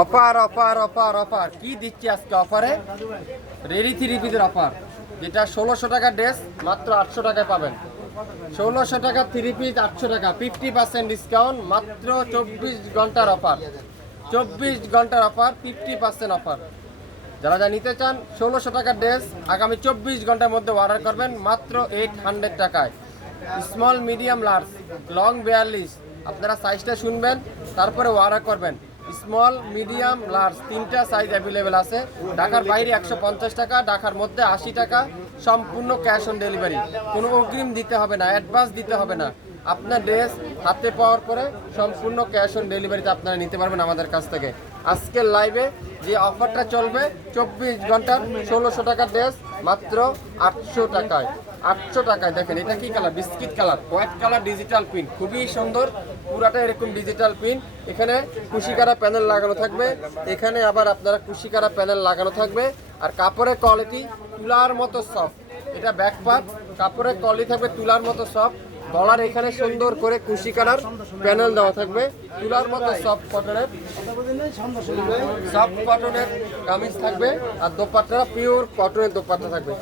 Offer offer offer offer. কি দিচ্ছি আজকে অফারে? রেডি থ্রি পিসের অফার যেটা ষোলোশো টাকার ড্রেস মাত্র আটশো টাকায় পাবেন। ষোলোশো টাকা থ্রি পিস আটশো টাকা। ফিফটি পার্সেন্ট ডিসকাউন্ট মাত্র চব্বিশ ঘণ্টার অফার চব্বিশ ঘণ্টার অফার ফিফটি পার্সেন্ট অফার যারা যা নিতে চান, ষোলোশো টাকার ড্রেস আগামী চব্বিশ ঘণ্টার মধ্যে অর্ডার করবেন, মাত্র এইট হান্ড্রেড টাকায়। স্মল মিডিয়াম লার্জ লং বিয়াল্লিশ। আপনারা সাইজটা শুনবেন, তারপরে অর্ডার করবেন। স্মল, মিডিয়াম, লার্জ, তিনটা সাইজ অ্যাভেলেবেল আছে। ঢাকার বাইরে একশো পঞ্চাশ টাকা, ঢাকার মধ্যে আশি টাকা, সম্পূর্ণ ক্যাশ অন ডেলিভারি কোনো অগ্রিম দিতে হবে না অ্যাডভান্স দিতে হবে না। আপনার ড্রেস হাতে পাওয়ার পরে সম্পূর্ণ ক্যাশ অন ডেলিভারিতে আপনারা নিতে পারবেন আমাদের কাছ থেকে। আজকের লাইভে যে অফারটা চলবে, চব্বিশ ঘণ্টার ষোলোশো টাকার ড্রেস মাত্র আটশো টাকায়। আটশো টাকায় দেখেন, এটা কি colour biscuit colour white colour digital print খুবই সুন্দর পুরাটা এরকম ডিজিটাল প্রিন্ট এখানে কুশিকারা প্যানেল লাগানো থাকবে। এখানে আবার আপনারা কুশিকারা প্যানেল লাগানো থাকবে। আর কাপড়ের কোয়ালিটি তুলার মতো সফট এটা ব্যাক কাপড়ের কোয়ালিটি থাকবে তুলার মতো সফট গলার এখানে সুন্দর করে কুশি প্যানেল দেওয়া থাকবে। তুলার মতো সফট কটনের সফট কটনের কামিজ থাকবে। আর দোপাট্টা পিওর কটনের দোপাট্টা থাকবে।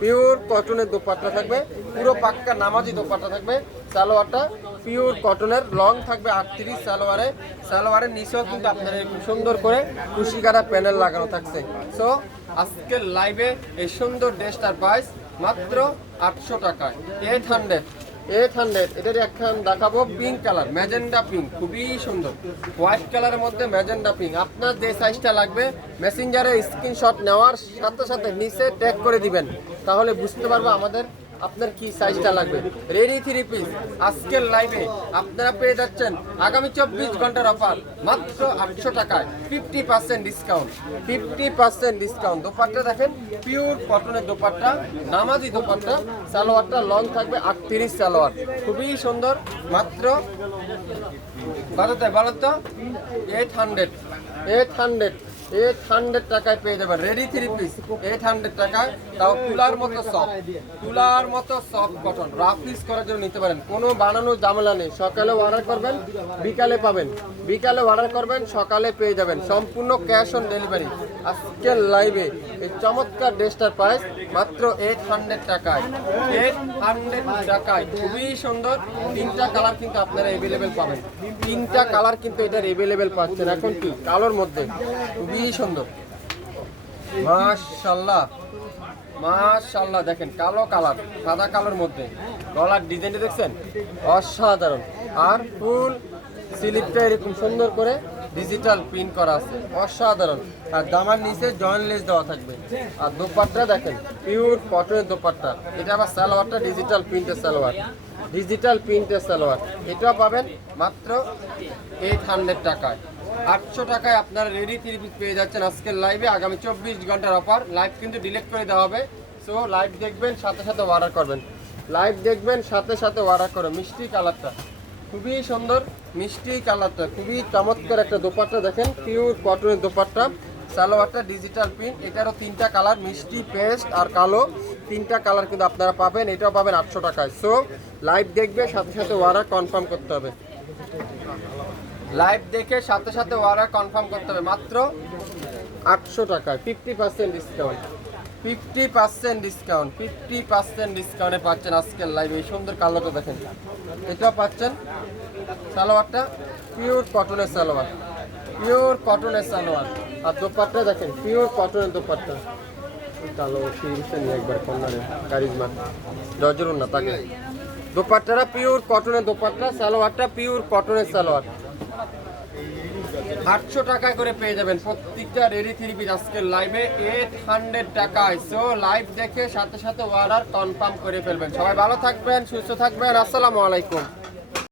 পিওর কটনের দোপাট্টা থাকবে। পুরো পাক্কা নামাজি দোপাট্টা থাকবে। সালোয়ারটা পিওর কটনের লং থাকবে আটত্রিশ সালোয়ারে। সালোয়ারের নিচেও কিন্তু আপনার সুন্দর করে কুশিকারা প্যানেল লাগানো থাকছে। সো আজকের লাইভে এই সুন্দর ড্রেসটার প্রাইস মাত্র আটশো টাকায়। এইট হান্ড্রেড এইট হান্ড্রেড এটার একখান দেখাবো পিঙ্ক কালার ম্যাজেন্ডা পিঙ্ক খুবই সুন্দর। হোয়াইট কালারের মধ্যে ম্যাজেন্ডা পিঙ্ক আপনার যে সাইজটা লাগবে মেসেঞ্জারে স্ক্রিনশট নেওয়ার সাথে সাথে নিচে ট্যাগ করে দিবেন। তাহলে বুঝতে পারব আমাদের আপনার কি সাইজটা লাগবে? রেডি থ্রি পিস আজকের লাইভে আপনারা পেয়ে যাচ্ছেন আগামী চব্বিশ ঘণ্টার অফার মাত্র আটশো টাকায়। Fifty percent discount fifty percent discount dupatta দেখেন পিওর কটনের দোপাট্টা, নামাজি দোপাট্টা। সালোয়ারটা লং থাকবে আটত্রিশ সালোয়ার। খুবই সুন্দর। মাত্র কত বলো তো eight hundred eight hundred eight hundred টাকায় পেয়ে যাবেন। Ready three piece eight hundred টাকায়। তাও তুলার মতো সফট তুলার মতো সফট কটন রাফ ইউজ করার জন্য নিতে পারেন। কোনো বানানোর ঝামেলা নেই। সকালে অর্ডার করবেন, বিকালে পাবেন। বিকালে অর্ডার করবেন, সকালে পেয়ে যাবেন। সম্পূর্ণ ক্যাশ অন ডেলিভারি আজকের লাইভে এই চমৎকার ড্রেসটার প্রাইস মাত্র এইট হান্ড্রেড টাকায়। এইট হান্ড্রেড টাকায়। খুবই সুন্দর। তিনটা কালার কিন্তু আপনারা এভেলেবেল পাবেন। তিনটা কালার কিন্তু এটার এভেলেবেল পাচ্ছেন। এখন কি? কালোর মধ্যে। খুবই সুন্দর। মাশাল্লাহ মাশাল্লাহ দেখেন, কালো কালার, সাদা কালোর মধ্যে। গলার ডিজাইনটা দেখছেন? অসাধারণ। আর ফুল স্লিপটা এরকম সুন্দর করে ডিজিটাল প্রিন্ট করা আছে। অসাধারণ। আর দামার নিচে জয়েন্ট দেওয়া থাকবে। আর দোপাট্টা দেখেন পিওর কটনের দোপাট্টা। এটা আবার সালোয়ারটা ডিজিটাল প্রিন্টের সালোয়ার। ডিজিটাল প্রিন্টের সালোয়ার। এটাও পাবেন মাত্র এইট হান্ড্রেড টাকায়। আটশো টাকায় আপনারা রেডি থ্রি পিস পেয়ে যাচ্ছেন আজকের লাইভে আগামী চব্বিশ ঘণ্টার অফার লাইভ কিন্তু ডিলিট করে দেওয়া হবে। সো লাইভ দেখবেন, সাথে সাথে অর্ডার করবেন। লাইভ দেখবেন, সাথে সাথে অর্ডার করবেন মিষ্টি কালারটা খুবই সুন্দর, মিষ্টি কালারটা। খুবই চমৎকার একটা দোপাট্টা দেখেন পিওর কটনের দোপাট্টা। সালোয়ারটা ডিজিটাল প্রিন্ট এটারও তিনটা কালার মিষ্টি পেস্ট আর কালো। তিনটা কালার কিন্তু আপনারা পাবেন। এটাও পাবেন আটশো টাকায়। সো লাইভ দেখবে, সাথে সাথে অর্ডার কনফার্ম করতে হবে। লাইভ দেখে সাথে সাথে অর্ডার কনফার্ম করতে হবে। মাত্র আটশো টাকা fifty percent discount fifty percent discount fifty percent ডিসকাউন্টে পাচ্ছেন আজকের লাইভে এই সুন্দর কালারটা দেখেন। এটাও পাচ্ছেন। সালোয়ারটা পিওর কটনের সালোয়ার। পিওর কটনের সালোয়ার। আর দোপাট্টা দেখেন পিওর কটনের দোপাট্টা। কালো নিয়ে একবার কর্নারে কারিজমা জজরুন না, তাকে। দোপাট্টাটা পিওর কটনের দোপাট্টা, সালোয়ারটা পিওর কটনের সালোয়ার। আটশো টাকা করে পেয়ে যাবেন প্রত্যেকটা রেডি থ্রি পিস আজকের লাইভে এইট হান্ড্রেড টাকায়। সো লাইভ দেখে সাথে সাথে অর্ডার কনফার্ম করে ফেলবেন। সবাই ভালো থাকবেন, সুস্থ থাকবেন। আসসালামু আলাইকুম।